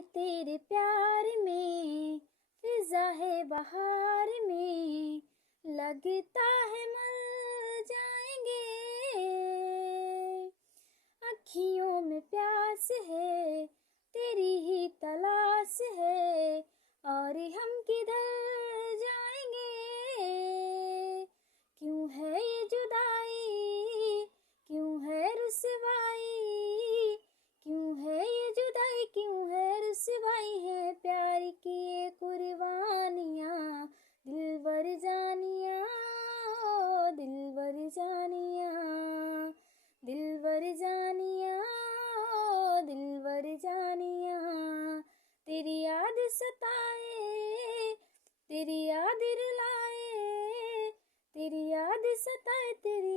तेरे प्यार में, फिजा है बहार में, लगता है मर जाएंगे। अखियों में प्यास है, तेरी ही तलाश है, और हम किधर जाएंगे। क्यों है ये जुदाई, क्यों है रुसवाई, क्यों है ये जुदाई, क्यों है रुसवाई, है प्यार की ये कुर्बानियाँ, दिलबर जानिया, ओ दिलबर जानिया, दिलबर जानिया, ओ दिलबर जानिया। तेरी याद सताए, तेरी याद रुलाए, तेरी याद सताए, तेरी